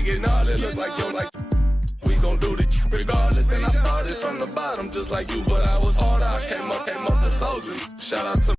ain't getting all that. Look like yo, like we gon' do this regardless. And I started from the bottom just like you, but I was harder. I came up the soldier. Shout out to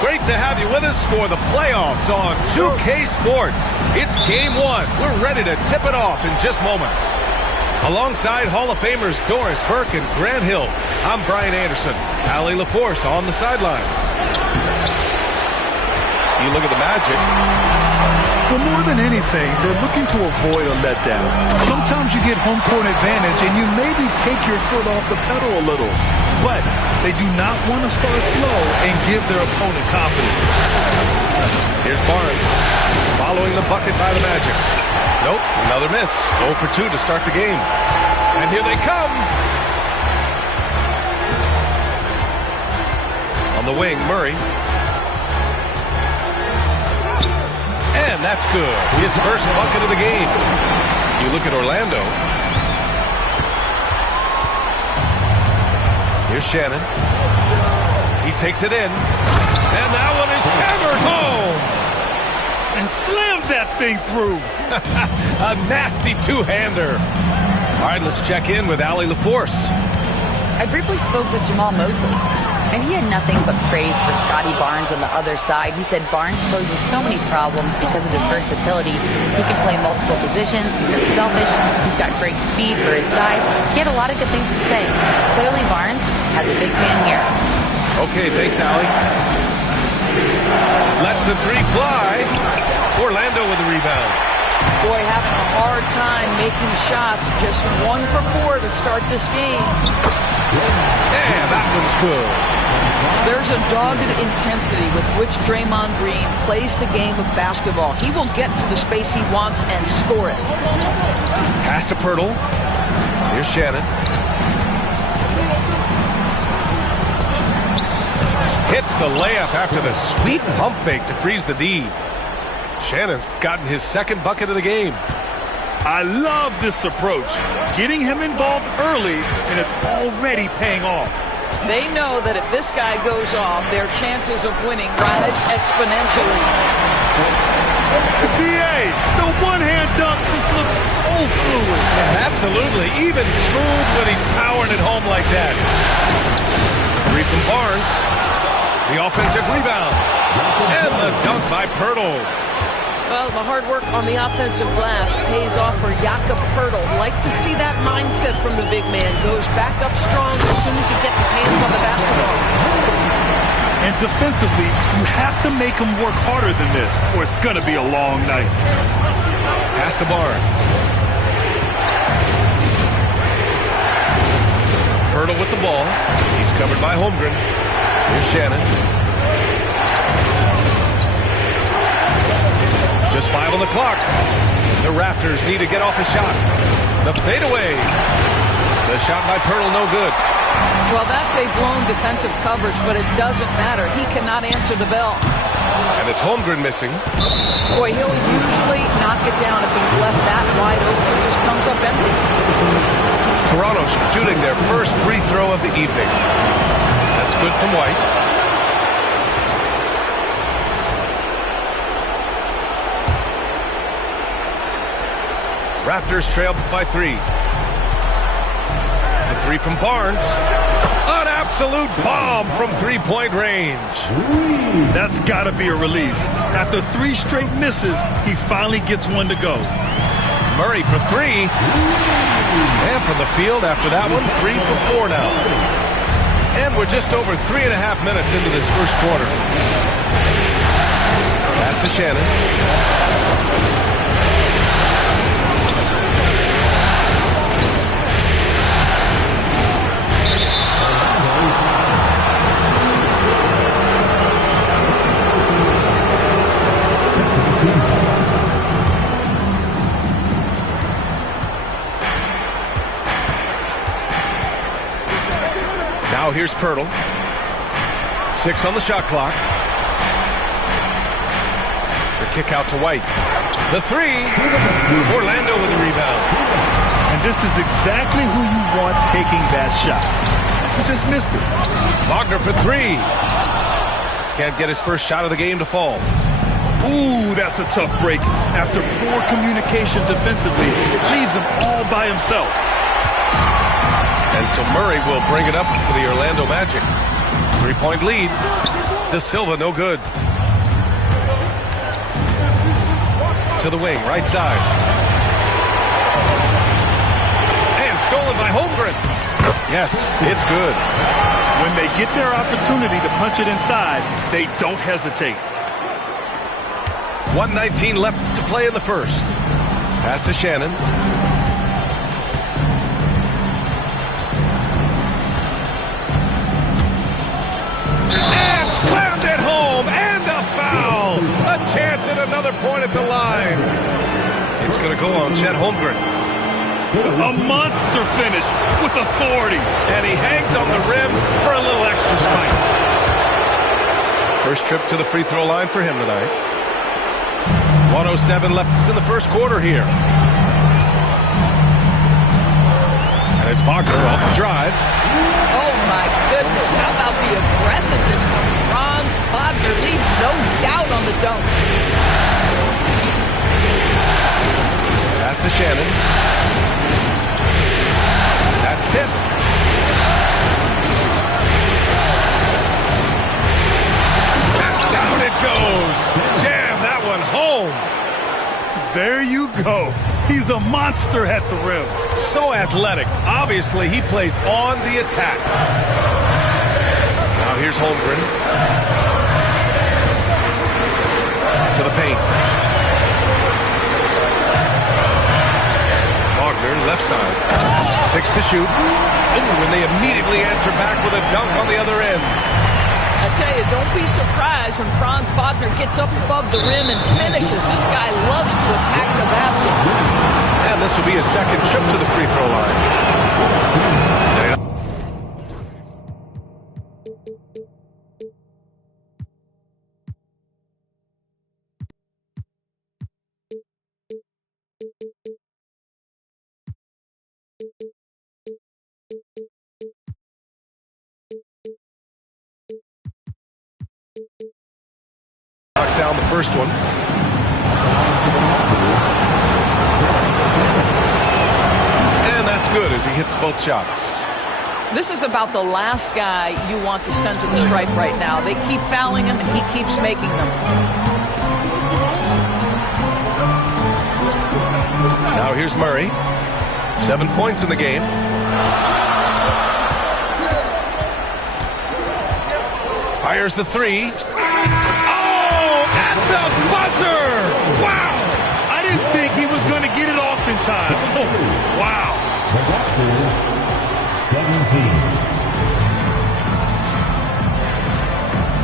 Great to have you with us for the playoffs on 2K Sports. It's game one. We're ready to tip it off in just moments. Alongside Hall of Famers Doris Burke and Grant Hill, I'm Brian Anderson. Allie LaForce on the sidelines. You look at the Magic. Well, more than anything, they're looking to avoid a letdown. Sometimes you get home court advantage and you maybe take your foot off the pedal a little. But they do not want to start slow and give their opponent confidence. Here's Barnes following the bucket by the Magic. Nope, another miss. 0 for 2 to start the game. And here they come. On the wing, Murray. And that's good. His first bucket of the game. You look at Orlando. Here's Shannon. He takes it in. And that one is hammered home. And slammed that thing through. A nasty two-hander. All right, let's check in with Allie LaForce. I briefly spoke with Jamal Mosley, and he had nothing but praise for Scotty Barnes on the other side. He said Barnes poses so many problems because of his versatility. He can play multiple positions. He's unselfish. He's got great speed for his size. He had a lot of good things to say. Clearly, Barnes has a big fan here. Okay, thanks, Allie. Lets the three fly. Orlando with the rebound. Boy, having a hard time making shots. Just 1 for 4 to start this game. Yeah, that one's good. There's a dogged intensity with which Draymond Green plays the game of basketball. He will get to the space he wants and score it. Pass to Pirtle. Here's Shannon. Hits the layup after the sweet pump fake to freeze the D. Shannon's gotten his second bucket of the game. I love this approach. Getting him involved early, and it's already paying off. They know that if this guy goes off, their chances of winning rise exponentially. The BA, the one-hand dunk just looks so fluid. Absolutely, even smooth when he's powering it home like that. Three from Barnes. The offensive rebound. And the dunk by Pirtle. Well, the hard work on the offensive glass pays off for Jakob Pirtle. Like to see that mindset from the big man. Goes back up strong as soon as he gets his hands on the basketball. And defensively, you have to make him work harder than this, or it's going to be a long night. Pass to Barnes. Pirtle with the ball. He's covered by Holmgren. Here's Shannon. Just 5 on the clock. The Raptors need to get off a shot. The fadeaway. The shot by Pirtle, no good. Well, that's a blown defensive coverage, but it doesn't matter. He cannot answer the bell. And it's Holmgren missing. Boy, he'll usually knock it down if he's left that wide open. It just comes up empty. Toronto shooting their first free throw of the evening. That's good from White. Raptors trail by 3. The three from Barnes. An absolute bomb from three-point range. That's got to be a relief. After 3 straight misses, he finally gets one to go. Murray for 3. And from the field after that one, 3 for 4 now. And we're just over 3.5 minutes into this first quarter. Shannon. Now here's Pirtle. 6 on the shot clock. The kick out to White. The 3. Orlando with the rebound. And this is exactly who you want taking that shot. He just missed it. Wagner for 3. Can't get his first shot of the game to fall. Ooh, that's a tough break. After poor communication defensively, it leaves him all by himself. And so Murray will bring it up for the Orlando Magic. 3-point lead. De Silva, no good. To the wing, right side. And stolen by Holmgren. Yes, it's good. When they get their opportunity to punch it inside, they don't hesitate. 1:19 left to play in the first. Pass to Shannon. And slammed it home, and a foul. A chance at another point at the line. It's going to go on Chet Holmgren. A monster finish with authority. And he hangs on the rim for a little extra spice. First trip to the free throw line for him tonight. 1:07 left in the first quarter here. And it's Wagner off the drive. Oh, my goodness. How about the aggressiveness from Franz Wagner? Leaves no doubt on the dunk. Pass to Shannon. That's tipped. And down it goes. Jam that one home. There you go. He's a monster at the rim. So athletic. Obviously, he plays on the attack. Now here's Holmgren. To the paint. Wagner, left side. 6 to shoot. Oh, and they immediately answer back with a dunk on the other end. I tell you, don't be surprised when Franz Wagner gets up above the rim and finishes. This guy loves to attack the basket. And this will be his second trip to the free throw line. Knocks down the first one. And that's good as he hits both shots. This is about the last guy you want to send to the stripe right now. They keep fouling him, and he keeps making them. Now here's Murray. 7 points in the game. Fires the 3. At the buzzer! Wow! I didn't think he was going to get it off in time. Wow. 17.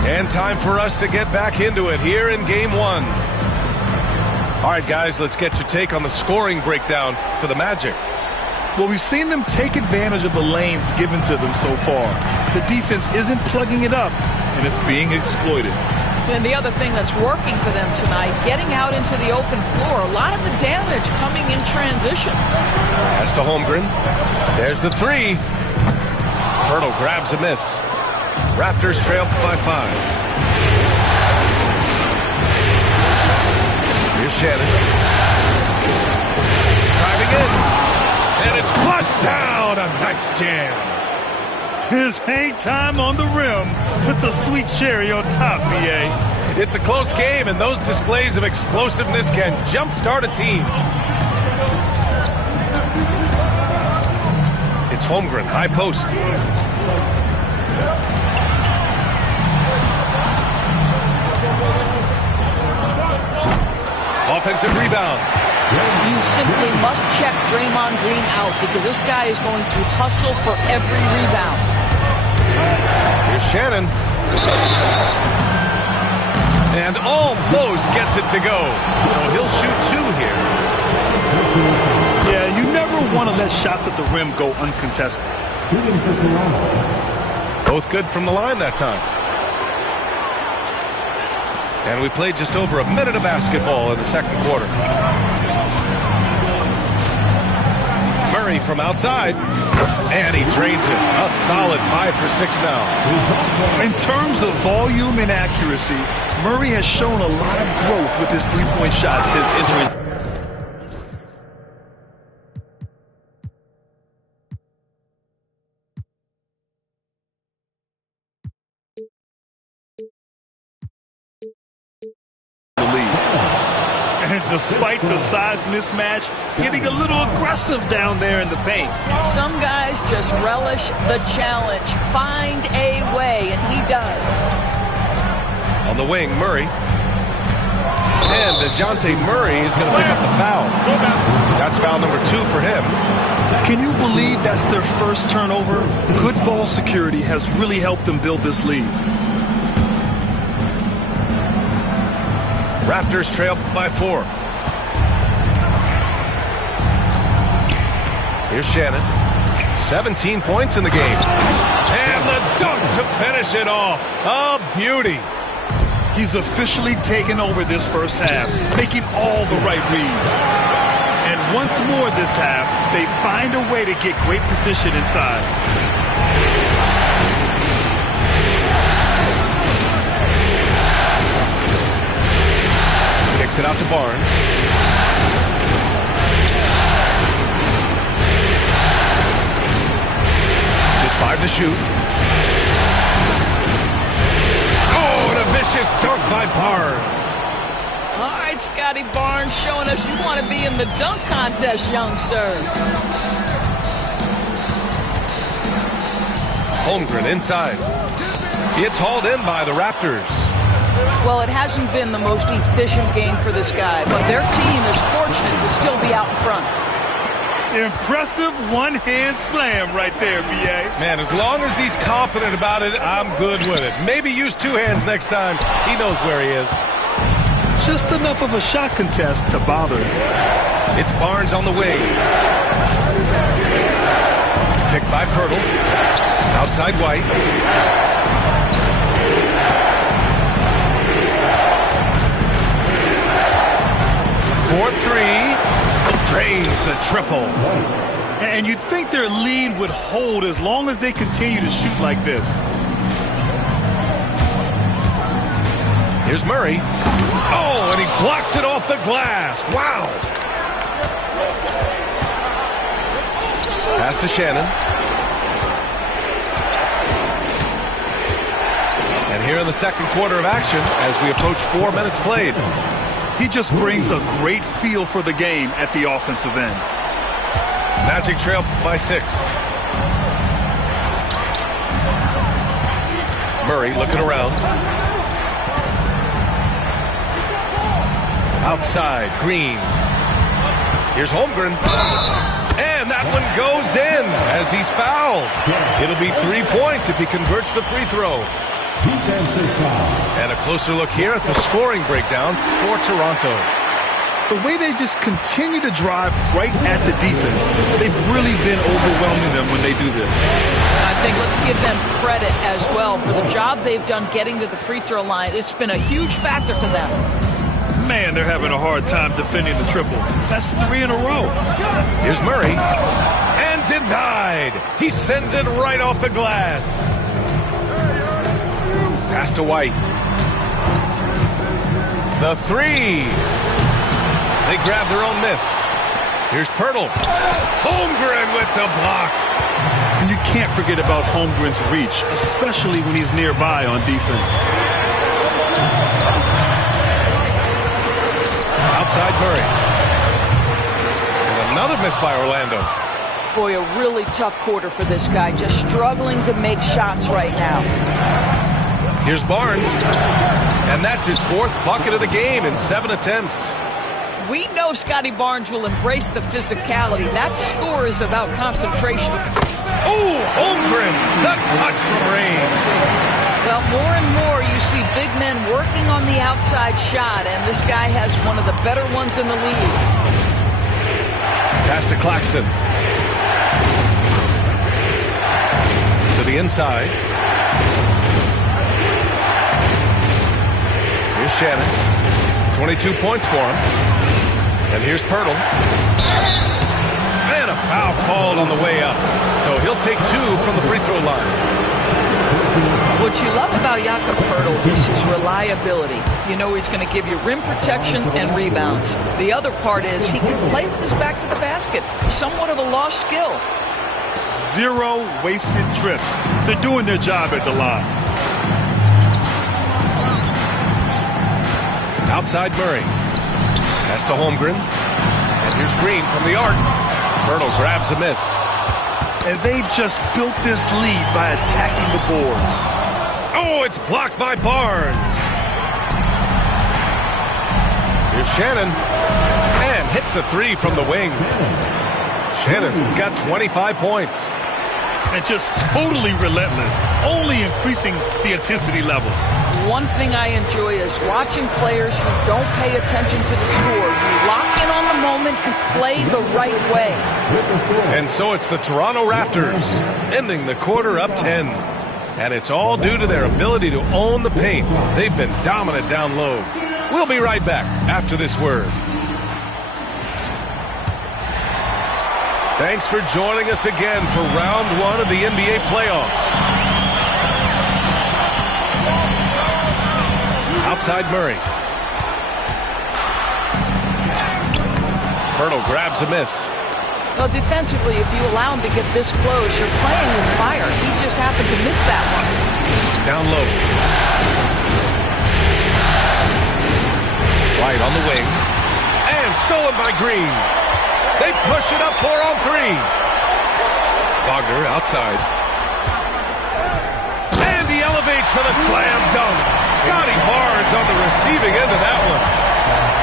And time for us to get back into it here in Game 1. All right, guys, let's get your take on the scoring breakdown for the Magic. Well, we've seen them take advantage of the lanes given to them so far. The defense isn't plugging it up, and it's being exploited. And the other thing that's working for them tonight, getting out into the open floor. A lot of the damage coming in transition. Pass to Holmgren. There's the 3. Pirtle grabs a miss. Raptors trail by 5. Here's Shannon. Driving in. And it's flushed down. A nice jam. His hang time on the rim puts a sweet cherry on top, B.A. It's a close game, and those displays of explosiveness can jumpstart a team. It's Holmgren, high post. offensive rebound. You simply must check Draymond Green out because this guy is going to hustle for every rebound. Here's Shannon. And almost gets it to go. So he'll shoot 2 here. Yeah, you never want to let shots at the rim go uncontested. Both good from the line that time. And we played just over a minute of basketball in the second quarter. Murray from outside. And he drains it. A solid 5 for 6 now. In terms of volume and accuracy, Murray has shown a lot of growth with his three-point shot since entering. And despite the size mismatch, getting a little aggressive down there in the paint. Some guys just relish the challenge. Find a way, and he does. On the wing, Murray. And DeJounte Murray is going to pick up the foul. That's foul number 2 for him. Can you believe that's their first turnover? Good ball security has really helped them build this lead. Raptors trail by 4. Here's Shannon. 17 points in the game. And the dunk to finish it off. A beauty. He's officially taken over this first half, making all the right reads. And once more this half, they find a way to get great position inside. Kicks it out to Barnes. Just 5 to shoot. Oh, and a vicious dunk by Barnes. All right, Scotty Barnes showing us you want to be in the dunk contest, young sir. Holmgren inside. It's hauled in by the Raptors. Well, it hasn't been the most efficient game for this guy, but their team is fortunate to still be out in front. Impressive one-hand slam right there, B.A. Man, as long as he's confident about it, I'm good with it. Maybe use 2 hands next time. He knows where he is. Just enough of a shot contest to bother him. It's Barnes on the wing. Picked by Pirtle. Outside White. 4-3. Drains the triple. And you'd think their lead would hold as long as they continue to shoot like this. Here's Murray. Oh, and he blocks it off the glass. Wow. Pass to Shannon. And here in the second quarter of action as we approach 4 minutes played. He just brings a great feel for the game at the offensive end. Magic trail by 6. Murray looking around. Outside, Green. Here's Holmgren. And that one goes in as he's fouled. It'll be 3 points if he converts the free throw. And a closer look here at the scoring breakdown for Toronto. The way they just continue to drive right at the defense, they've really been overwhelming them when they do this. I think let's give them credit as well for the job they've done getting to the free throw line. It's been a huge factor for them. Man, they're having a hard time defending the triple. That's 3 in a row. Here's Murray. And denied. He sends it right off the glass. Pass to White. The 3. They grab their own miss. Here's Pirtle. Holmgren with the block. And you can't forget about Holmgren's reach, especially when he's nearby on defense. Outside Murray. And another miss by Orlando. Boy, a really tough quarter for this guy. Just struggling to make shots right now. Here's Barnes. And that's his 4th bucket of the game in 7 attempts. We know Scotty Barnes will embrace the physicality. That score is about concentration. Oh, Holmgren, the touch from range. Well, more and more you see big men working on the outside shot, and this guy has one of the better ones in the league. Pass to Claxton. To the inside. Here's Shannon. 22 points for him. And here's Pirtle. And a foul called on the way up. So he'll take 2 from the free throw line. What you love about Jakob Pirtle is his reliability. You know he's going to give you rim protection and rebounds. The other part is he can play with his back to the basket. Somewhat of a lost skill. 0 wasted trips. They're doing their job at the line. Outside Murray. Pass to Holmgren. And here's Green from the arc. Pirtle grabs a miss. And they've just built this lead by attacking the boards. Oh, it's blocked by Barnes. Here's Shannon. And hits a 3 from the wing. Shannon's got 25 points. And just totally relentless, only increasing the intensity level. One thing I enjoy is watching players who don't pay attention to the score. You lock in on the moment and play the right way. And so it's the Toronto Raptors ending the quarter up 10. And it's all due to their ability to own the paint. They've been dominant down low. We'll be right back after this word. Thanks for joining us again for round 1 of the NBA playoffs. Outside Murray. Pirtle grabs a miss. Well, defensively, if you allow him to get this close, you're playing with fire. He just happened to miss that one. Down low. White on the wing. And stolen by Green. They push it up 4 on 3. Wagner outside. And he elevates for the slam dunk. Scotty Barnes on the receiving end of that one.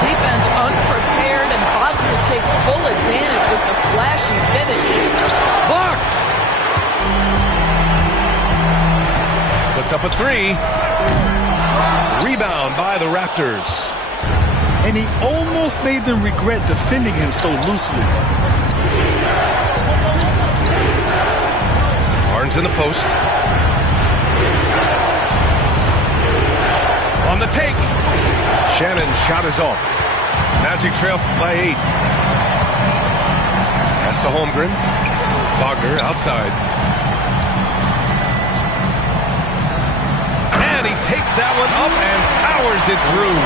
Defense unprepared, and Wagner takes full advantage with the flashy finish. Blocked. Puts up a 3. Rebound by the Raptors. And he almost made them regret defending him so loosely. Barnes in the post. On the take. Shannon's shot is off. Magic trail by 8. Pass to Holmgren. Wagner outside. And he takes that one up and powers it through.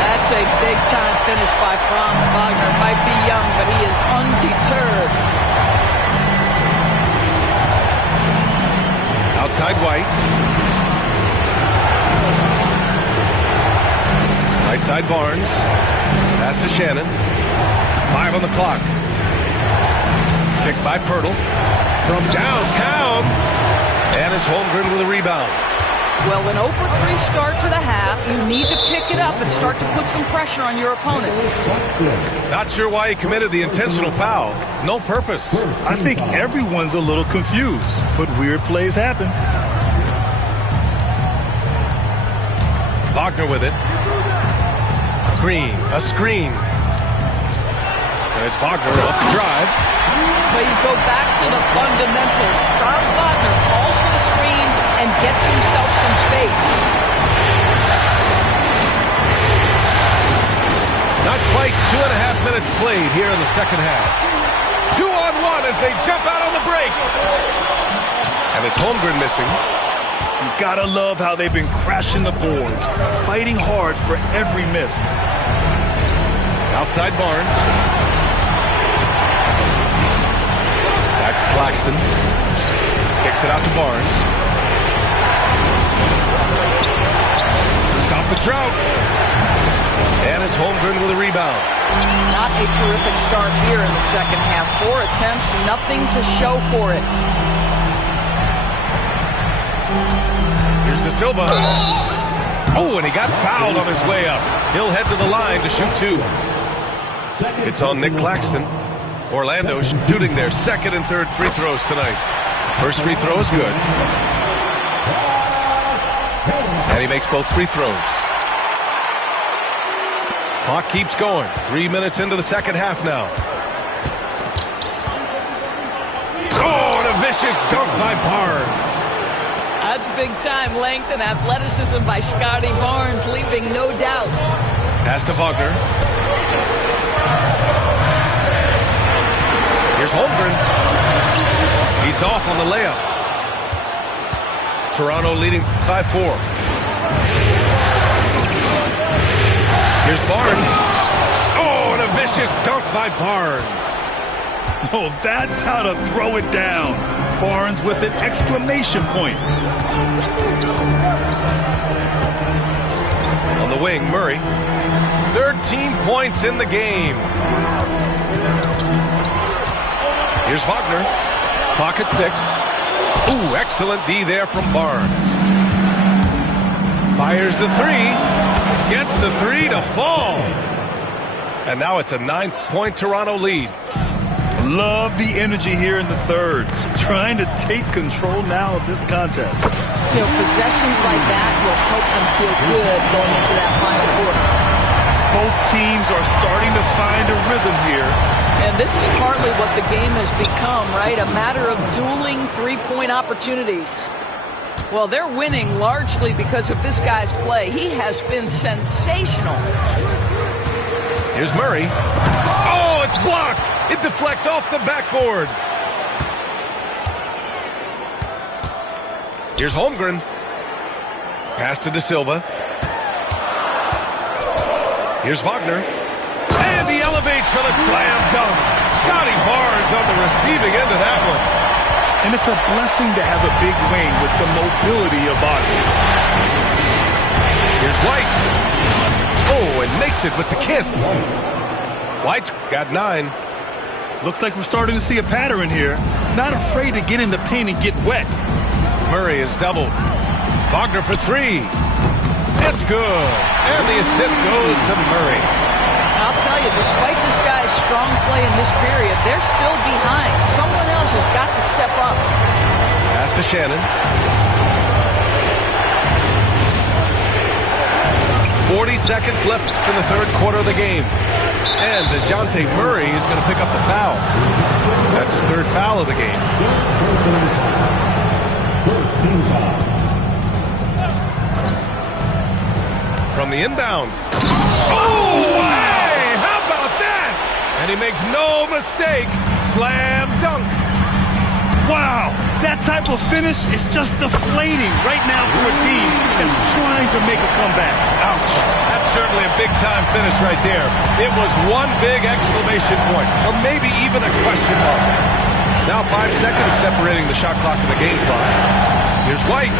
That's a big-time finish by Franz Wagner. Might be young, but he is undeterred. Outside White. Right side Barnes. Pass to Shannon. 5 on the clock. Picked by Pirtle. From downtown. And it's Holmgren with a rebound. Well, an 0-for-3 start to the half. You need to pick it up and start to put some pressure on your opponent. Not sure why he committed the intentional foul. No purpose. I think everyone's a little confused, but weird plays happen. Wagner with it. Green, a screen. And it's Wagner off the drive. But you go back to the fundamentals. Franz Wagner calls for the screen and gets himself some space. Not quite 2.5 minutes played here in the second half. 2-on-1 as they jump out on the break. And it's Holmgren missing. You gotta love how they've been crashing the boards, fighting hard for every miss. Outside Barnes. Back to Claxton. Kicks it out to Barnes. Stop the drought. And it's Holmgren with a rebound. Not a terrific start here in the second half. 4 attempts, nothing to show for it. Here's De Silva. Oh, and he got fouled on his way up. He'll head to the line to shoot 2. It's on Nick Claxton. Orlando shooting their second and third free throws tonight. First free throw is good. And he makes both free throws. Clock keeps going. 3 minutes into the second half now. Oh, and a vicious dunk by Barnes. That's big-time length and athleticism by Scotty Barnes, leaving no doubt. Pass to Wagner. Here's Holmgren. He's off on the layup. Toronto leading by 4. Here's Barnes. Oh, and a vicious dunk by Barnes. Oh, that's how to throw it down. Barnes with an exclamation point. On the wing, Murray. 13 points in the game. Here's Wagner. Clock at 6. Ooh, excellent D there from Barnes. Fires the 3. Gets the 3 to fall. And now it's a 9-point Toronto lead. Love the energy here in the third. Trying to take control now of this contest. You know, possessions like that will help them feel good going into that final quarter. Both teams are starting to find a rhythm here. And this is partly what the game has become, right? A matter of dueling three-point opportunities. Well, they're winning largely because of this guy's play. He has been sensational. Here's Murray. Oh, it's blocked. It deflects off the backboard. Here's Holmgren. Pass to De Silva. Here's Wagner. And he elevates for the slam dunk. Scotty Barnes on the receiving end of that one. And it's a blessing to have a big wing with the mobility of Wagner. Here's White. Oh, and makes it with the kiss. White's got 9. Looks like we're starting to see a pattern here. Not afraid to get in the paint and get wet. Murray is doubled. Wagner for 3. It's good. And the assist goes to Murray. I'll tell you, despite this guy's strong play in this period, they're still behind. Someone else has got to step up. Pass to Shannon. 40 seconds left in the third quarter of the game. And DeJounte Murray is going to pick up the foul. That's his third foul of the game. From the inbound. Oh, hey! How about that? And he makes no mistake. Slam dunk. Wow, that type of finish is just deflating right now for a team that's trying to make a comeback. Ouch. That's certainly a big-time finish right there. It was one big exclamation point, or maybe even a question mark. Now 5 seconds separating the shot clock and the game clock. Here's White.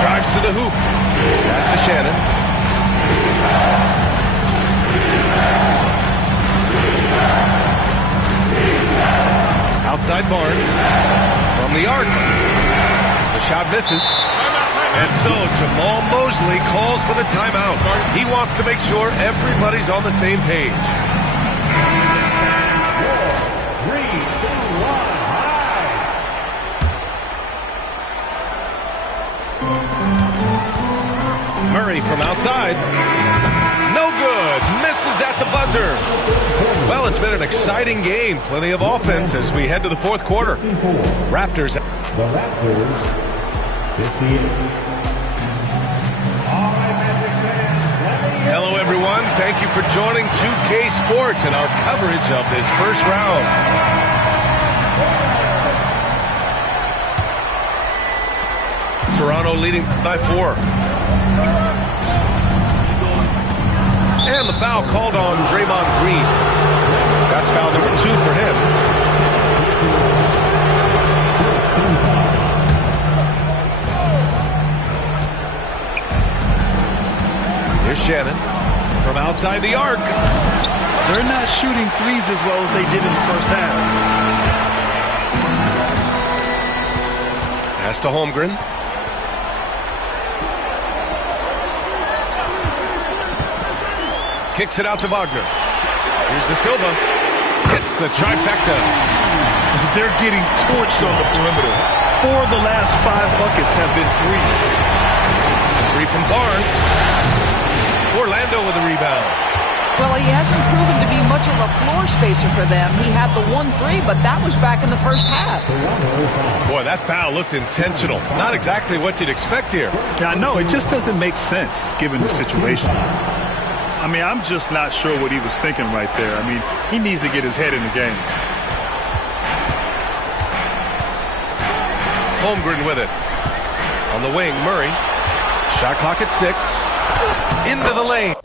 Drives to the hoop. Pass to Shannon. Outside Barnes. From the arc. The shot misses. And so Jamal Mosley calls for the timeout. He wants to make sure everybody's on the same page. 4, 3, 2, 1, Murray from outside. No good. Misses at the buzzer. Well, it's been an exciting game. Plenty of offense as we head to the fourth quarter. Raptors. The Raptors, 58. Hello, everyone. Thank you for joining 2K Sports and our coverage of this first round. Toronto leading by 4. And the foul called on Draymond Green. That's foul number 2 for him. Here's Shannon from outside the arc. They're not shooting threes as well as they did in the first half. Pass to Holmgren. Kicks it out to Wagner. Here's De Silva. Hits the trifecta. They're getting torched on the perimeter. 4 of the last 5 buckets have been threes. 3 from Barnes. Orlando with the rebound. Well, he hasn't proven to be much of a floor spacer for them. He had the 1-3, but that was back in the first half. Boy, that foul looked intentional. Not exactly what you'd expect here. Yeah, I know. It just doesn't make sense given the situation. I mean, I'm just not sure what he was thinking right there. I mean, he needs to get his head in the game. Holmgren with it. On the wing, Murray. Shot clock at 6. Into the lane.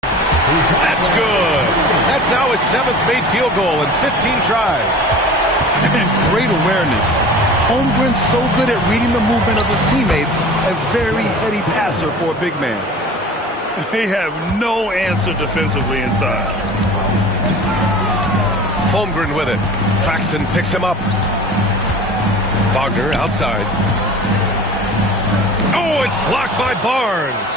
That's good. That's now his 7th made field goal in 15 tries. And great awareness. Holmgren's so good at reading the movement of his teammates. A very heady passer for a big man. They have no answer defensively inside. Holmgren with it. Claxton picks him up. Wagner outside. Oh, it's blocked by Barnes.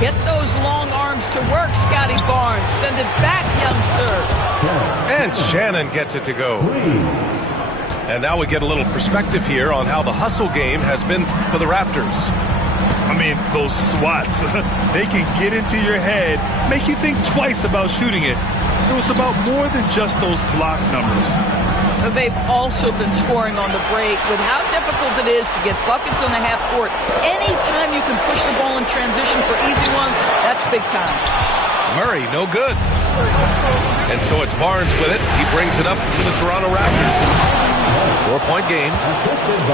Get those long arms to work, Scotty Barnes. Send it back, young sir. And Shannon gets it to go. And now we get a little perspective here on how the hustle game has been for the Raptors. I mean, those swats, they can get into your head, make you think twice about shooting it. So it's about more than just those block numbers. They've also been scoring on the break. With how difficult it is to get buckets on the half court, anytime you can push the ball in transition for easy ones, that's big time. Murray, no good. And so it's Barnes with it. He brings it up to the Toronto Raptors. 4-point game.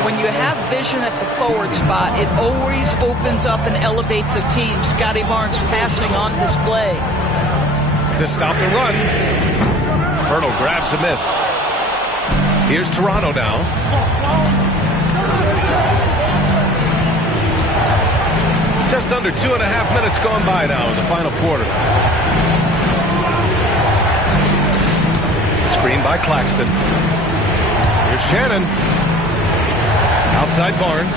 When you have vision at the forward spot, it always opens up and elevates a team. Scotty Barnes passing on display. To stop the run. Hurdle grabs a miss. Here's Toronto now. Just under 2.5 minutes gone by now in the final quarter. Screen by Claxton. Here's Shannon. Outside Barnes.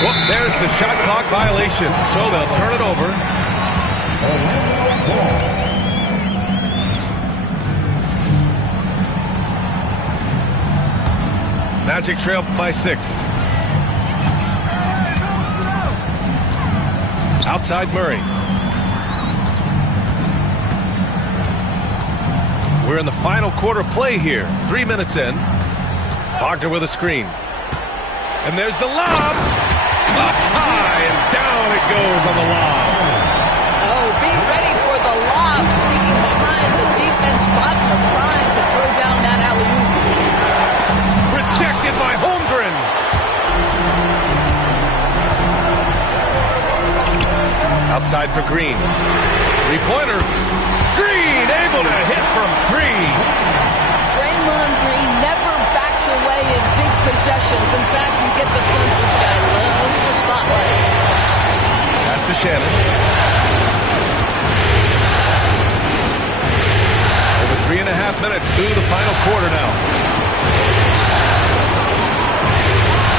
Whoop, there's the shot clock violation. So they'll turn it over. Magic trail by 6. Outside Murray. We're in the final quarter play here. 3 minutes in. Wagner with a screen. And there's the lob. Up high and down it goes on the lob. Oh, be ready for the lob. Sneaking behind the defense. Wagner trying to throw down that alley-oop. Rejected by Holmgren. Outside for Green. 3-pointer. Green able to hit from 3. Draymond Green never backs away in big possessions. In fact, you get the sense this guy loves the spotlight. Pass to Shannon. Over 3.5 minutes through the final quarter now.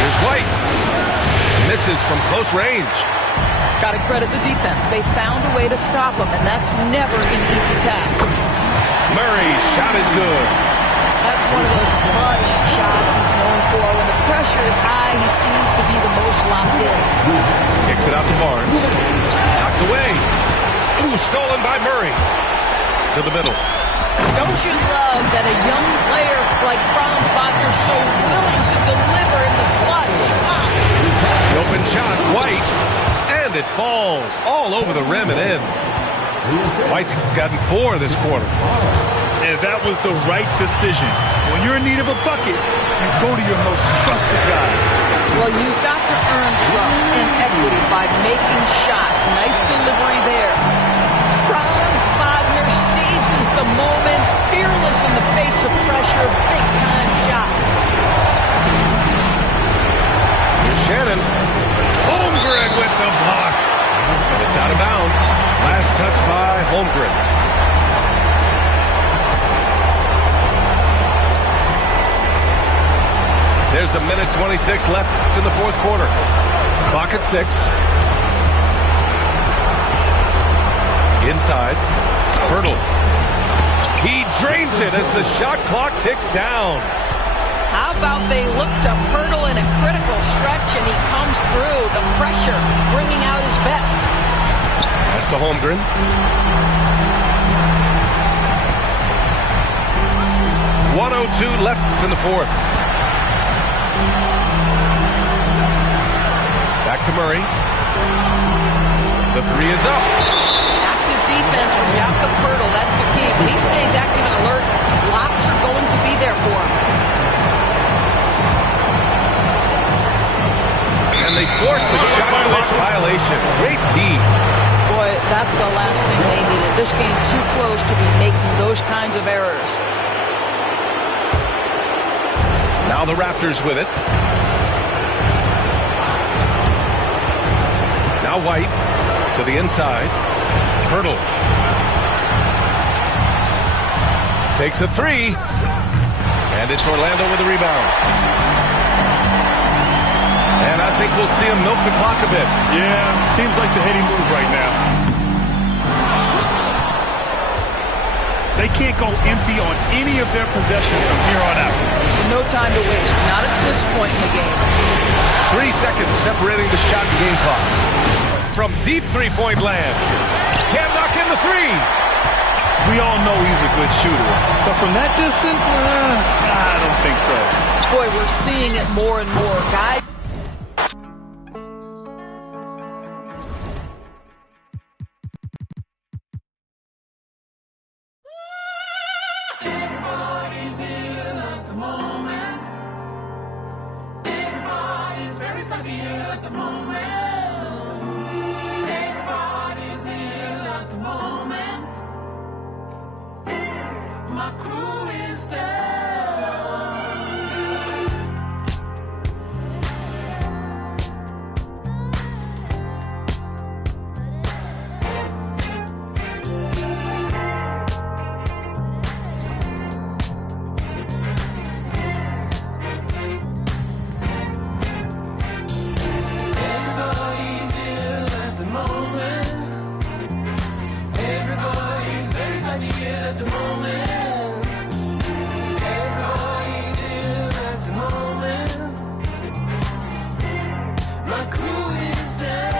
Here's White. Misses from close range. Got to credit the defense. They found a way to stop him, and that's never an easy task. Murray's shot is good. That's one of those clutch shots he's known for. When the pressure is high, he seems to be the most locked in. Kicks it out to Barnes. Knocked away. Ooh, stolen by Murray. To the middle. Don't you love that a young player like Franz Wagner so willing to deliver in the clutch? Wow. The open shot, White. And it falls all over the rim and in. White's gotten 4 this quarter. And that was the right decision. When you're in need of a bucket, you go to your most trusted guys. Well, you've got to earn trust and equity by making shots. Nice delivery there. Franz Wagner seizes the moment, fearless in the face of pressure, big-time shot. Here's Shannon. Holmgren with the block. And it's out of bounds. Last touch by Holmgren. There's a minute 26 left in the fourth quarter. Clock at 6. Inside. Hurdle. He drains it as the shot clock ticks down. How about they look to Pirtle in a critical stretch, and he comes through. The pressure bringing out his best. Pass to Holmgren. .102 left in the fourth. Back to Murray. The three is up. Active defense from Jakob Pirtle. That's the key. When he stays active and alert, blocks are going to be there for him. And they forced the shot clock violation. Great D. Boy, that's the last thing they needed. This game too close to be making those kinds of errors. Now the Raptors with it. Now White to the inside. Hurdle. Takes a three. And it's Orlando with the rebound. And I think we'll see him milk the clock a bit. Yeah, seems like the heady move right now. They can't go empty on any of their possessions from here on out. No time to waste. Not at this point in the game. 3 seconds separating the shot and game clock. From deep three-point land. Can't knock in the three. We all know he's a good shooter. But from that distance, I don't think so. Boy, we're seeing it more and more. Guys. Everybody's ill at the moment. Everybody's very stucky at the moment. Everybody's ill at the moment. My crew is down. Everybody's ill at the moment. Everybody's very stucky at the moment. Everybody's ill at the moment. My crew is down.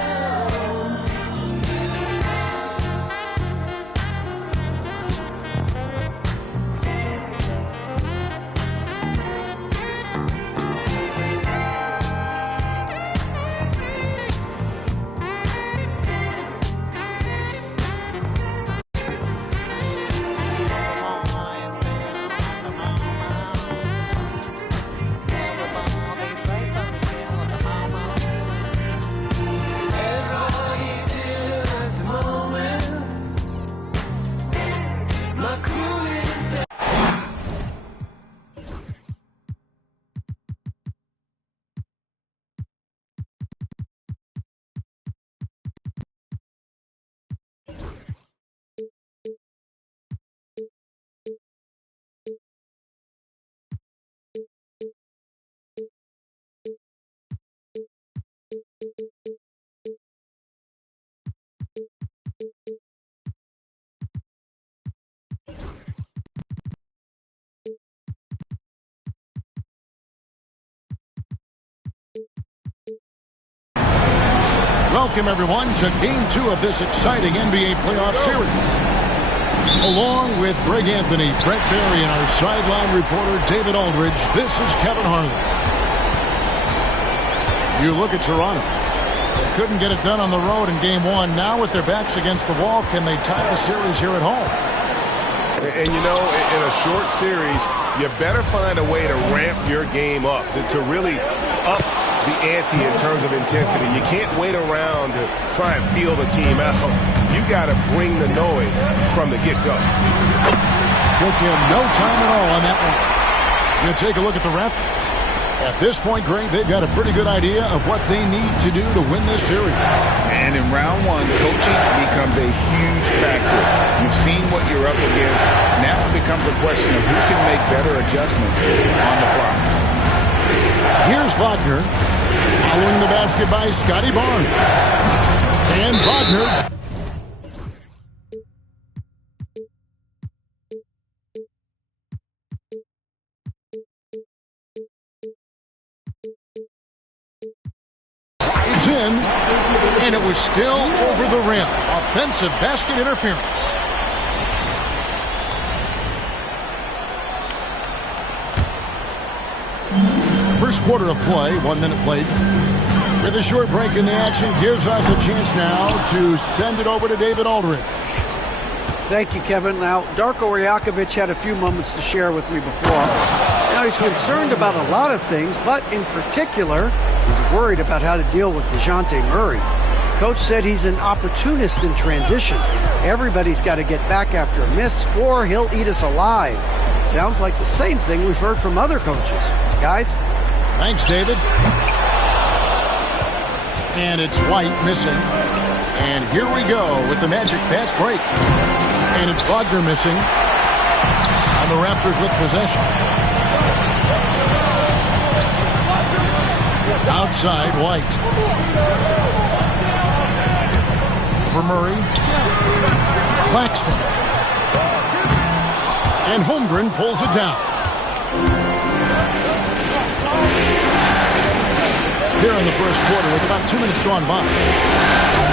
Everybody's ill at the moment. My crew is down. Welcome, everyone, to Game 2 of this exciting NBA playoff series. Along with Greg Anthony, Brett Barry, and our sideline reporter, David Aldridge, this is Kevin Harlan. You look at Toronto. They couldn't get it done on the road in Game 1. Now, with their backs against the wall, can they tie the series here at home? And, you know, in a short series, you better find a way to ramp your game up, to really up the ante in terms of intensity. You can't wait around to try and feel the team out. You got to bring the noise from the get-go. Took him no time at all on that one. You take a look at the Raptors. At this point, Greg, they've got a pretty good idea of what they need to do to win this series. And in round one, coaching becomes a huge factor. You've seen what you're up against. Now it becomes a question of who can make better adjustments on the fly. Here's Wagner. Following the basket by Scotty Barnes. And Wagner. It's in, and it was still over the rim. Offensive basket interference. First quarter of play, 1 minute played. With a short break in the action, gives us a chance now to send it over to David Aldridge. Thank you, Kevin. Now, Darko Rajakovic had a few moments to share with me before. Now, he's concerned about a lot of things, but in particular, he's worried about how to deal with DeJounte Murray. Coach said he's an opportunist in transition. Everybody's got to get back after a miss, or he'll eat us alive. Sounds like the same thing we've heard from other coaches. Guys? Thanks, David. And it's White missing. And here we go with the Magic fast break. And it's Wagner missing. And the Raptors with possession. Outside, White. For Murray. Claxton. And Holmgren pulls it down. Here in the first quarter with about 2 minutes gone by.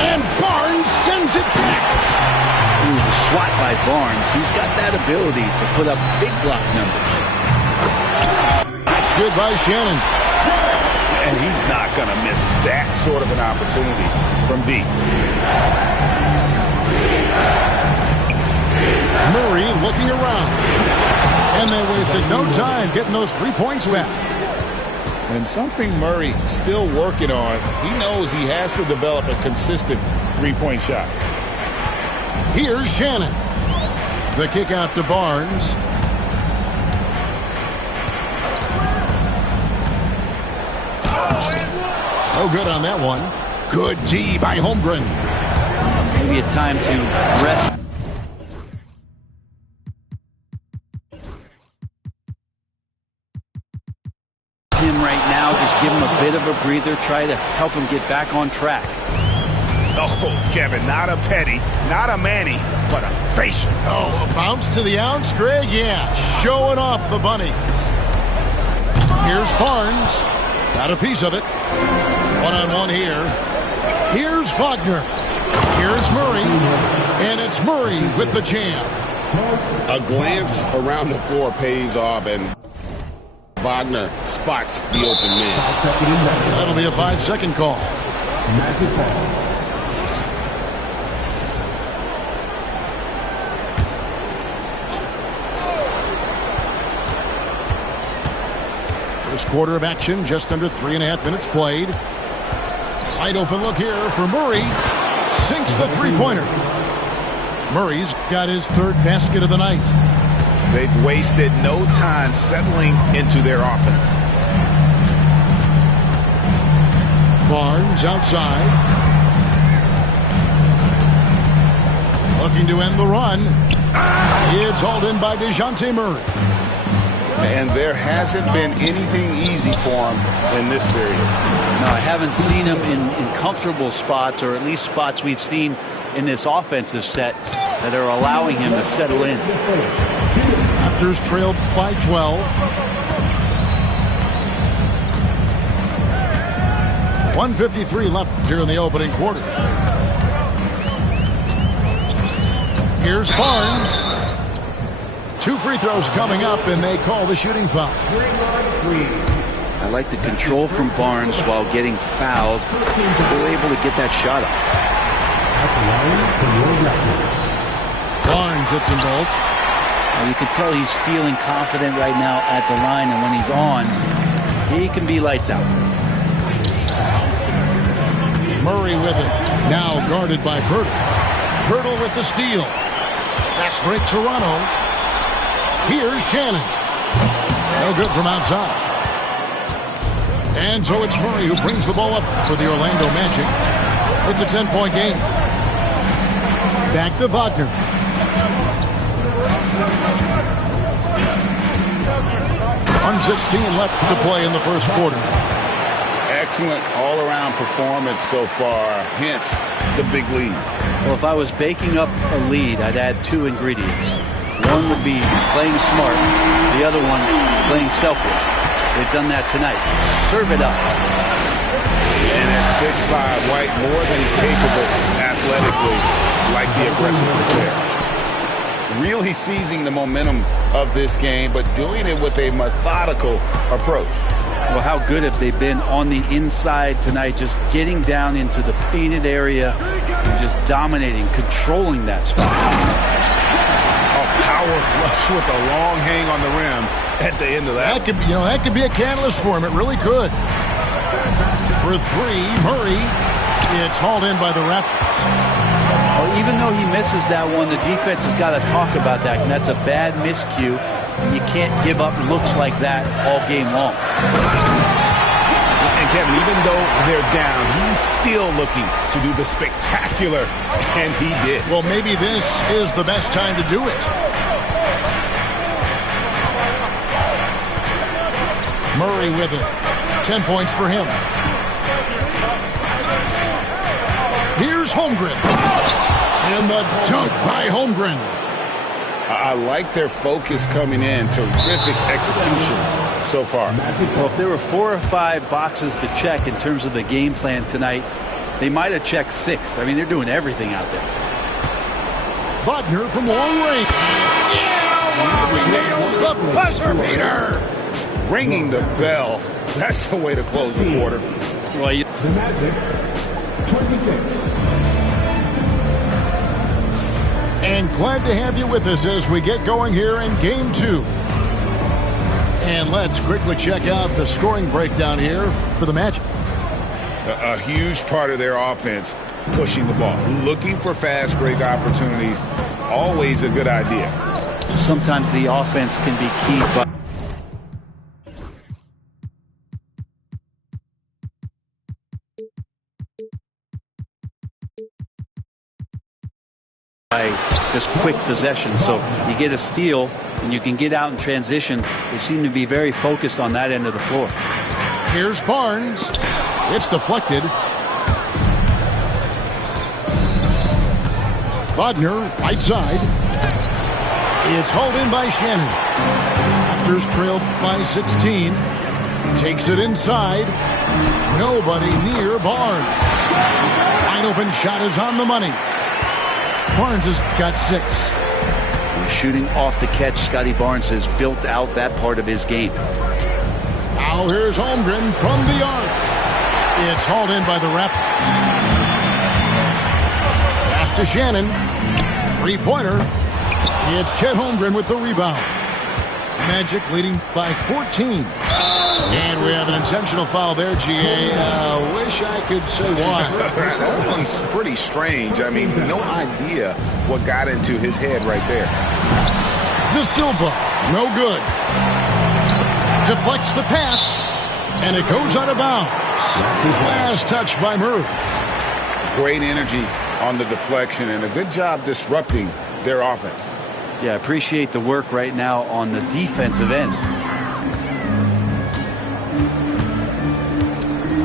And Barnes sends it back. Ooh, the swat by Barnes. He's got that ability to put up big block numbers. That's good by Shannon. And he's not going to miss that sort of an opportunity from deep. Murray looking around. And they wasted no time getting those 3 points back. And something Murray still working on. He knows he has to develop a consistent three-point shot. Here's Shannon. The kick out to Barnes. No good on that one. Good D by Holmgren. Maybe a time to rest. Him right now, just give him a bit of a breather, try to help him get back on track. Oh, Kevin, not a Petty, not a Manny, but a facial. Oh, a bounce to the ounce, Greg? Yeah, showing off the bunnies. Here's Barnes. Got a piece of it. One-on-one here. Here's Wagner. Here's Murray. And it's Murray with the jam. A glance around the floor pays off, and Wagner spots the open man. That'll be a 5-second call. First quarter of action, just under 3.5 minutes played. Wide open look here for Murray. Sinks the three-pointer. Murray's got his third basket of the night. They've wasted no time settling into their offense. Barnes outside. Looking to end the run. It's hauled in by DeJounte Murray. And there hasn't been anything easy for him in this period. No, I haven't seen him in comfortable spots, or at least spots we've seen in this offensive set that are allowing him to settle in. Raptors trailed by 12. 1:53 left here in the opening quarter. Here's Barnes. 2 free throws coming up, and they call the shooting foul. I like the control from Barnes while getting fouled. Still able to get that shot up. Barnes hits them both. You can tell he's feeling confident right now at the line, and when he's on, he can be lights out. Murray with it. Now guarded by Pirtle. Pirtle with the steal. Fast break Toronto. Here's Shannon. No good from outside. And so it's Murray who brings the ball up for the Orlando Magic. It's a 10-point game. Back to Wagner. 1:16 left to play in the first quarter. Excellent all-around performance so far, hence the big lead. Well, if I was baking up a lead, I'd add two ingredients. One would be playing smart, the other one playing selfless. They've done that tonight. Serve it up. And at 6'5", White more than capable athletically, like the aggressiveness there. Really seizing the momentum of this game, but doing it with a methodical approach. Well, how good have they been on the inside tonight, just getting down into the painted area and just dominating, controlling that spot. Power flush with a long hang on the rim at the end of that. That could be a catalyst for him. It really could. For three, Murray. It's hauled in by the Raptors. Well, even though he misses that one, the defense has got to talk about that, and that's a bad miscue. You can't give up looks like that all game long. And Kevin, even though they're down, he's still looking to do the spectacular, and he did. Well, maybe this is the best time to do it. Murray with it. 10 points for him. Here's Holmgren. And the dunk by Holmgren. I like their focus coming in. Terrific execution so far. Well, if there were 4 or 5 boxes to check in terms of the game plan tonight, they might have checked 6. I mean, they're doing everything out there. Wagner from long range. Yeah, he nails the buzzer beater. Ringing the bell. That's the way to close the quarter. Well, The Magic, 26. And glad to have you with us as we get going here in Game 2. And let's quickly check out the scoring breakdown here for the Magic. A huge part of their offense, pushing the ball. Looking for fast break opportunities, always a good idea. Sometimes the offense can be key, but just quick possession. So you get a steal and you can get out in transition. They seem to be very focused on that end of the floor. Here's Barnes. It's deflected. Wagner, right side. It's hauled in by Shannon. Raptors trailed by 16. Takes it inside. Nobody near Barnes. Wide open shot is on the money. Barnes has got 6. Shooting off the catch, Scotty Barnes has built out that part of his game. Now here's Holmgren from the arc. It's hauled in by the Raptors. Pass to Shannon. Three-pointer. It's Chet Holmgren with the rebound. Magic leading by 14. And we have an intentional foul there, GA. Wish I could say why. That one's pretty strange. I mean, no idea what got into his head right there. De Silva, no good. Deflects the pass, and it goes out of bounds. Last touch by Murray. Great energy on the deflection, and a good job disrupting their offense. Yeah, appreciate the work right now on the defensive end.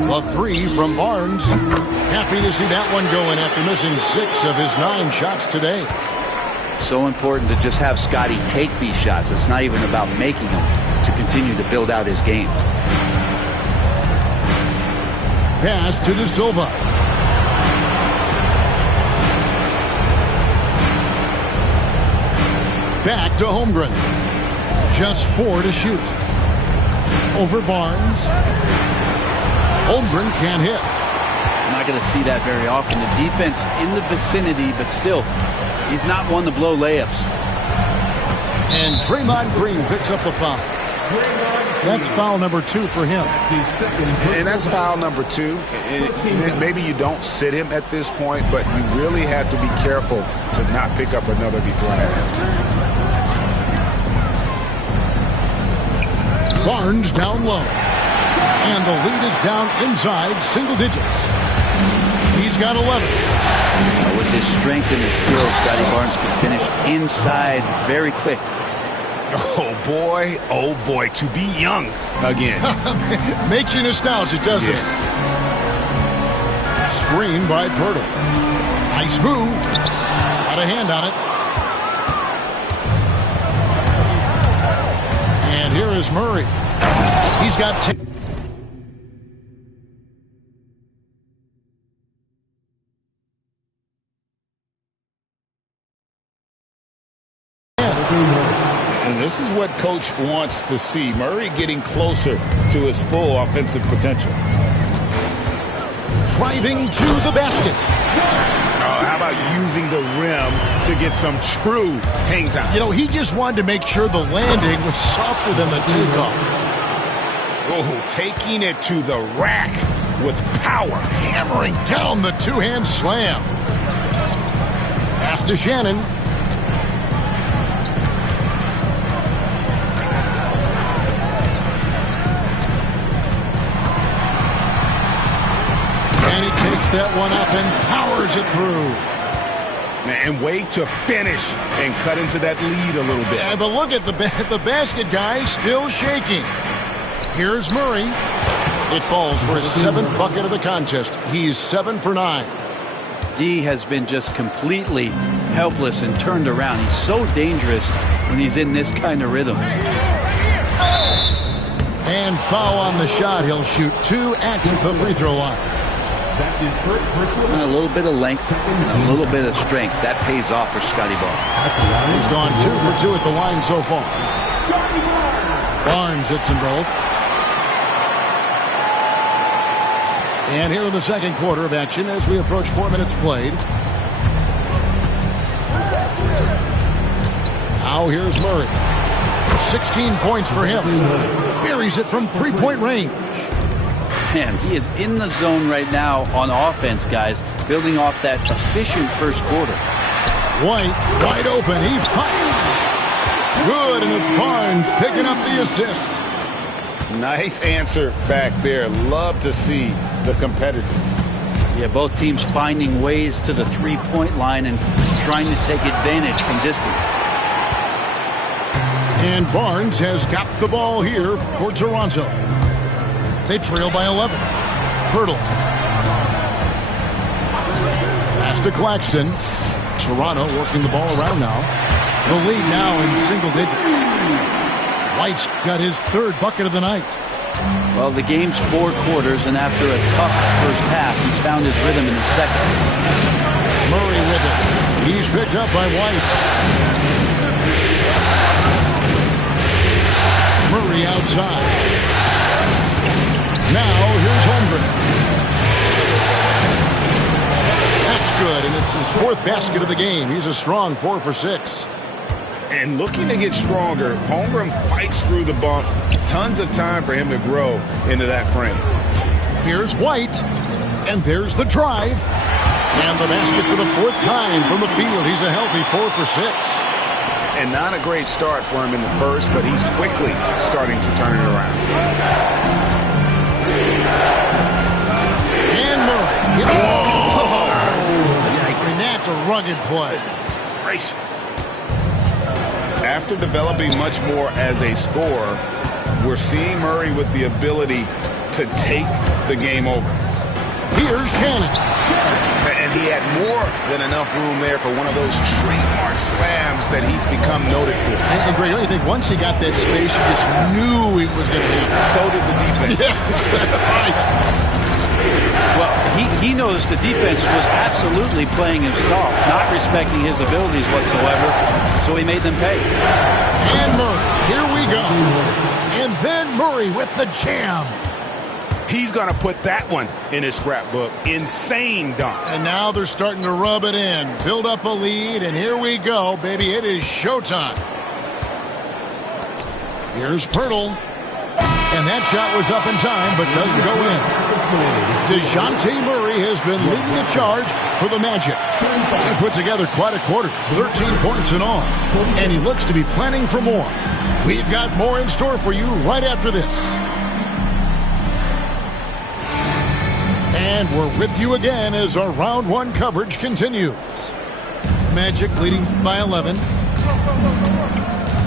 A 3 from Barnes. Happy to see that one going after missing 6 of his 9 shots today. So important to just have Scotty take these shots. It's not even about making them, to continue to build out his game. Pass to De Silva. Back to Holmgren. Just 4 to shoot. Over Barnes. Holmgren can't hit. I'm not going to see that very often. The defense in the vicinity, but still, he's not one to blow layups. And Draymond Green picks up the foul. That's foul number 2 for him. And that's foul number 2. And maybe you don't sit him at this point, but you really have to be careful to not pick up another beforehand. Barnes down low. And the lead is down inside single digits. He's got 11. With his strength and his skills, Scotty Barnes can finish inside very quick. Oh boy, to be young again. Makes you nostalgic, doesn't it? Screen by Pirtle. Nice move. Got a hand on it. And here is Murray. He's got 10. And this is what Coach wants to see. Murray getting closer to his full offensive potential. Driving to the basket. How about using the rim to get some true hang time? You know, he just wanted to make sure the landing was softer than the takeoff. Oh, taking it to the rack with power. Hammering down the two-hand slam. Pass to Shannon. And he takes that one up and powers it through. And wait to finish and cut into that lead a little bit. Yeah, but look at the basket guy still shaking. Here's Murray. It falls for his 7th bucket of the contest. He's 7 for 9. D has been just completely helpless and turned around. He's so dangerous when he's in this kind of rhythm. And foul on the shot. He'll shoot 2 at the free throw line. And a little bit of length and a little bit of strength. That pays off for Scotty Ball. He's gone 2 for 2 at the line so far. Barnes hits them both. And here in the second quarter of action as we approach 4 minutes played. Now here's Murray. 16 points for him. Buries it from three-point range. Man, he is in the zone right now on offense, guys, building off that efficient first quarter. White, wide open. He fires. Good, and it's Barnes picking up the assist. Nice answer back there. Love to see the competitiveness. Yeah, both teams finding ways to the three-point line and trying to take advantage from distance. And Barnes has got the ball here for Toronto. They trail by 11. Pirtle. Pass to Claxton. Toronto working the ball around now. The lead now in single digits. White's got his 3rd bucket of the night. Well, the game's 4 quarters, and after a tough first half, he's found his rhythm in the second. Murray with it. He's picked up by White. Murray outside. Now, here's Holmgren. That's good, and it's his 4th basket of the game. He's a strong 4 for 6. And looking to get stronger, Holmgren fights through the bump. Tons of time for him to grow into that frame. Here's White, and there's the drive. And the basket for the 4th time from the field. He's a healthy 4 for 6. And not a great start for him in the first, but he's quickly starting to turn it around. And Murray. Oh! And that's a rugged play. Gracious. After developing much more as a scorer, we're seeing Murray with the ability to take the game over. Here's Shannon. And he had more than enough room there for one of those trademark slams that he's become noted for. And Greg, I think once he got that space, you just knew it was going to happen. So did the defense. Yeah, that's right. Well, he knows the defense was absolutely playing him soft, not respecting his abilities whatsoever, so he made them pay. And Murray, here we go. And then Murray with the jam. He's going to put that one in his scrapbook. Insane dunk. And now they're starting to rub it in. Build up a lead, and here we go, baby. It is showtime. Here's Pirtle. And that shot was up in time, but doesn't go in. DeJounte Murray has been leading the charge for the Magic. He put together quite a quarter, 13 points in all. And he looks to be planning for more. We've got more in store for you right after this. And we're with you again as our round 1 coverage continues. Magic leading by 11.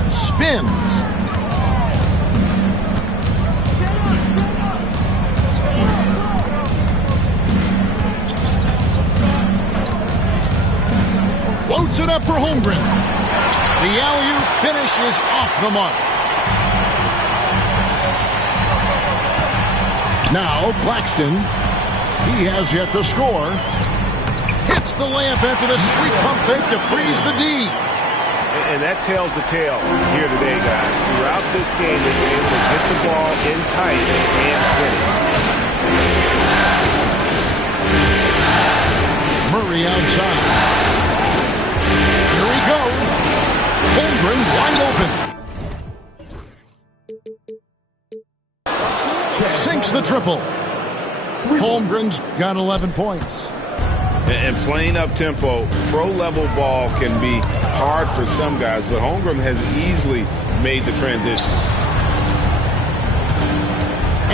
spins. Floats it up for Holmgren. The alley-oop finish is off the mark. Now Claxton. He has yet to score. Hits the layup after the sweet pump fake to freeze the D. And that tells the tale here today, guys. Throughout this game, they've been able to get the ball in tight and finish. Murray outside. Here he goes. Holmgren wide open. Sinks the triple. Holmgren's got 11 points. And playing up-tempo, pro-level ball can be hard for some guys, but Holmgren has easily made the transition.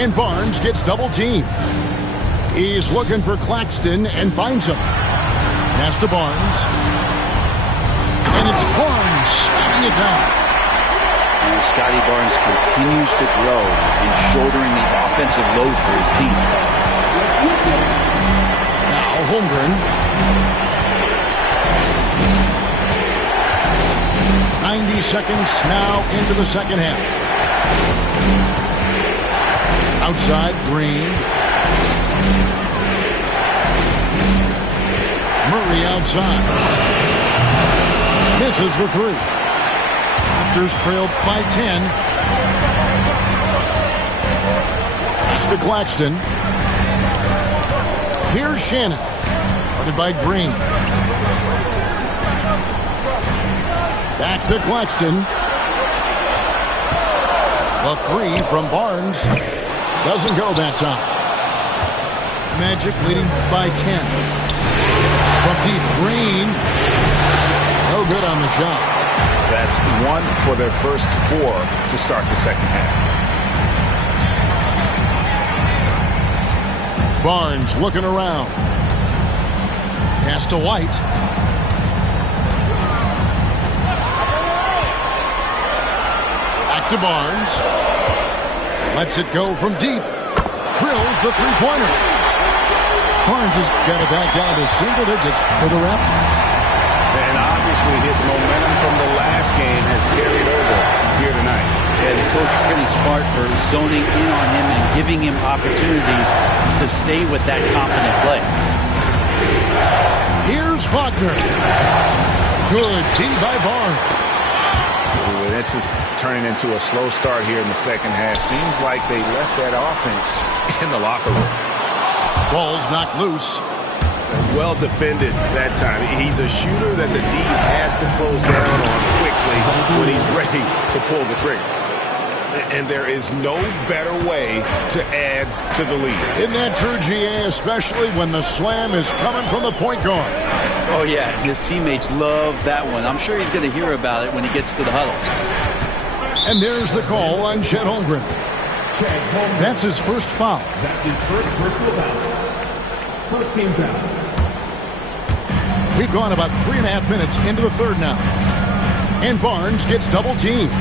And Barnes gets double-teamed. He's looking for Claxton and finds him. Pass to Barnes. And it's Barnes slamming it down. And Scotty Barnes continues to grow in shouldering the offensive load for his team. Now Holmgren. 90 seconds now into the second half. Outside, Green. Murray outside. Misses the three. Raptors trailed by 10. Pass to Claxton. Here's Shannon. Guarded by Green. Back to Claxton. The three from Barnes doesn't go that time. Magic leading by 10. From deep, Green. No good on the shot. That's one for their first four to start the second half. Barnes looking around. Pass to White. Back to Barnes. Lets it go from deep. Drills the three-pointer. Barnes has got it back down to single digits for the Raptors. And obviously his momentum from the last game has carried over here tonight. Yeah, the coach pretty smart for zoning in on him and giving him opportunities to stay with that confident play. Here's Wagner. Good D by Barnes. Ooh, this is turning into a slow start here in the second half. Seems like they left that offense in the locker room. Ball's knocked loose. Well defended that time. He's a shooter that the D has to close down on quickly when he's ready to pull the trigger. And there is no better way to add to the lead. Isn't that true, GA, especially when the slam is coming from the point guard? Oh, yeah. His teammates love that one. I'm sure he's going to hear about it when he gets to the huddle. And there's the call on Chet Holmgren. That's his first foul. That's his first personal foul. First game foul. We've gone about 3.5 minutes into the third now. And Barnes gets double-teamed.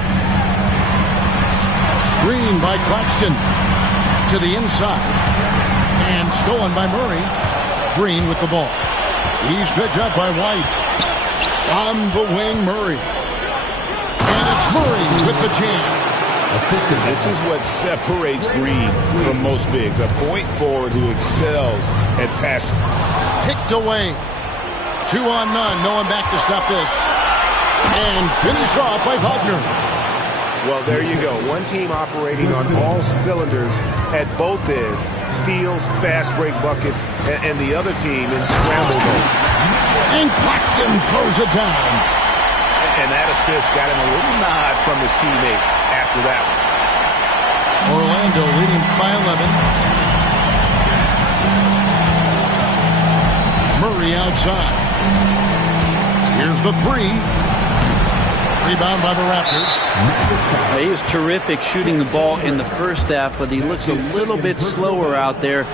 Screen by Claxton. To the inside. And stolen by Murray. Green with the ball. He's picked up by White. On the wing, Murray. And it's Murray with the jam. This is what separates Green from most bigs. A point forward who excels at passing. Picked away. 2 on none. No one back to stop this. And finished off by Wagner. Well, there you go. One team operating on all cylinders at both ends. Steals, fast break buckets, and the other team in scramble mode. And Claxton throws it down. And that assist got him a little nod from his teammate after that one. Orlando leading by 11. Murray outside. Here's the three. Rebound by the Raptors. He was terrific shooting the ball in the first half, but he looks a little bit slower out there,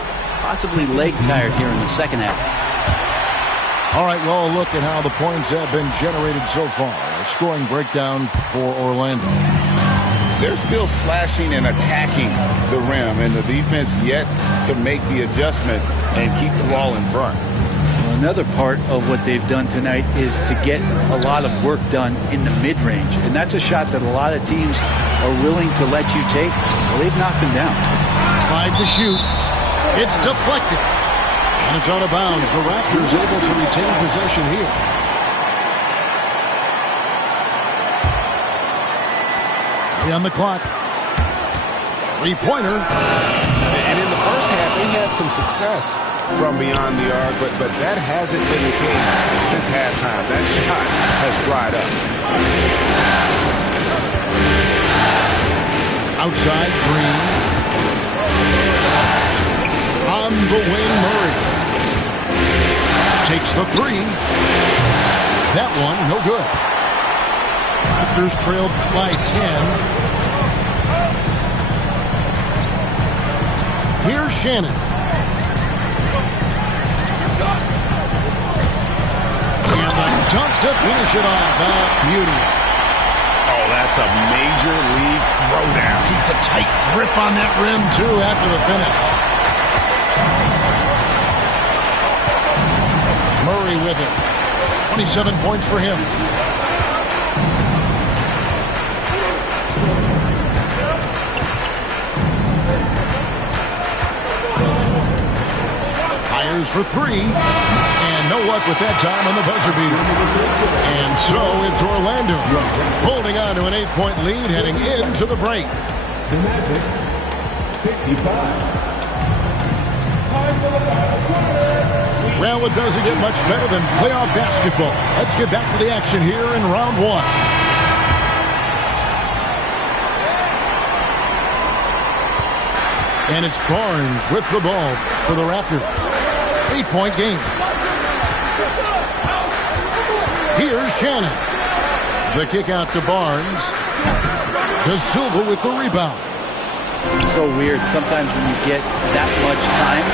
possibly leg tired here in the second half. All right, well, look at how the points have been generated so far. scoring breakdown for Orlando. They're still slashing and attacking the rim, and the defense yet to make the adjustment and keep the ball in front. Another part of what they've done tonight is to get a lot of work done in the mid-range. And that's a shot that a lot of teams are willing to let you take. Well, they've knocked them down. 5 to shoot. It's deflected. And it's out of bounds. The Raptors able to retain possession here. On the clock. Three-pointer. And in the first half, they had some success from beyond the arc, but that hasn't been the case since halftime. That shot has dried up. Outside, Green. On the wing, Murray. Takes the three. That one, no good. Raptors trailed by 10. Here's Shannon. And the dunk to finish it off. Beauty. Oh, that's a major league throwdown. Keeps a tight grip on that rim, too, after the finish. Murray with it. 27 points for him. Fires for three. And no luck with that time on the buzzer beater. And so it's Orlando holding on to an 8-point lead heading into the break. The Magic, 55. Well, it doesn't get much better than playoff basketball. Let's get back to the action here in round one. And it's Barnes with the ball for the Raptors. 8-point game. Here's Shannon. The kick out to Barnes. De Silva with the rebound. So weird. Sometimes when you get that much time,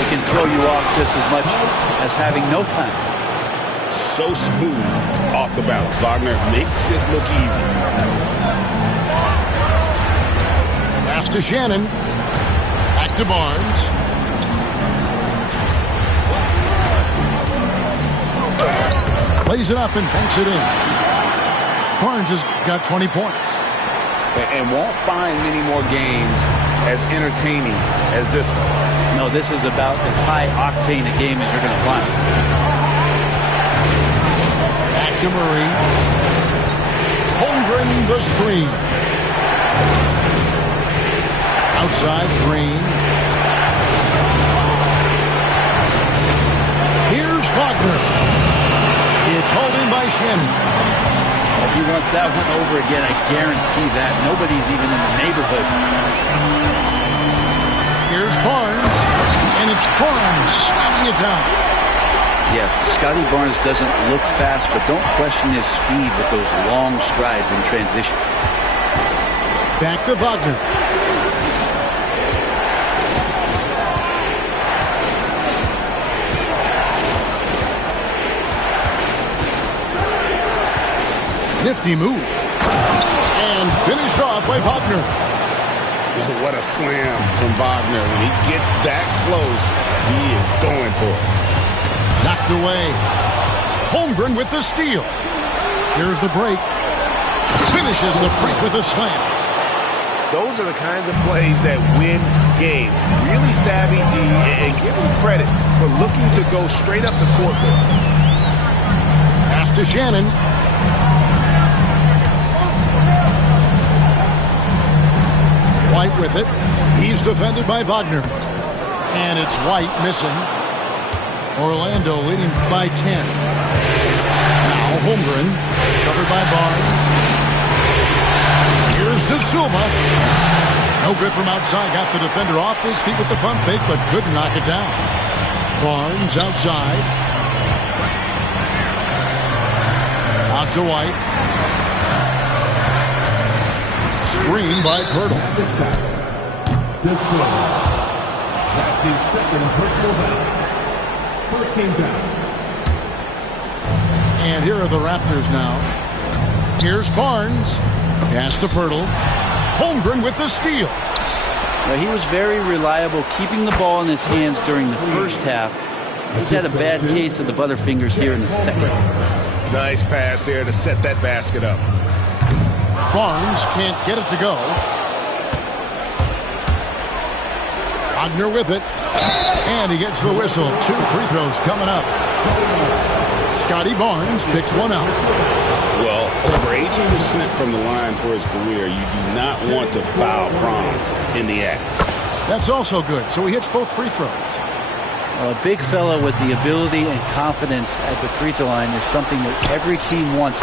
it can throw you off just as much as having no time. So smooth off the bounce. Wagner makes it look easy. Pass to Shannon. Back to Barnes. Plays it up and banks it in. Barnes has got 20 points. And won't find many more games as entertaining as this one. No, this is about as high octane a game as you're going to find. Back to Murray. Holmgren the screen. Outside, Green. Here's Wagner. It's holding by Shannon. If he wants that one over again, I guarantee that. Nobody's even in the neighborhood. Here's Barnes. And it's Barnes slamming it down. Yes, Scotty Barnes doesn't look fast, but don't question his speed with those long strides in transition. Back to Wagner. Nifty move. And finished off by Wagner. What a slam from Wagner. When he gets that close, he is going for it. Knocked away. Holmgren with the steal. Here's the break. Finishes the break with a slam. Those are the kinds of plays that win games. Really savvy D, and give him credit for looking to go straight up the court there. Pass to Shannon. White with it. He's defended by Wagner. And it's White missing. Orlando leading by 10. Now Holmgren, covered by Barnes. Here's De Silva. No good from outside. Got the defender off his feet with the pump fake, but couldn't knock it down. Barnes outside. Out to White. Screen by Pirtle. De Silva. That's his second personal foul. First team foul. And here are the Raptors now. Here's Barnes. Pass to Pirtle. Holmgren with the steal. Well, he was very reliable, keeping the ball in his hands during the first half. He's had a bad case of the butterfingers here in the second. Nice pass there to set that basket up. Barnes can't get it to go. Wagner with it. And he gets the whistle. 2 free throws coming up. Scotty Barnes picks one out. Well, over 80% from the line for his career. You do not want to foul Franz in the act. That's also good. So he hits both free throws. A big fella with the ability and confidence at the free throw line is something that every team wants.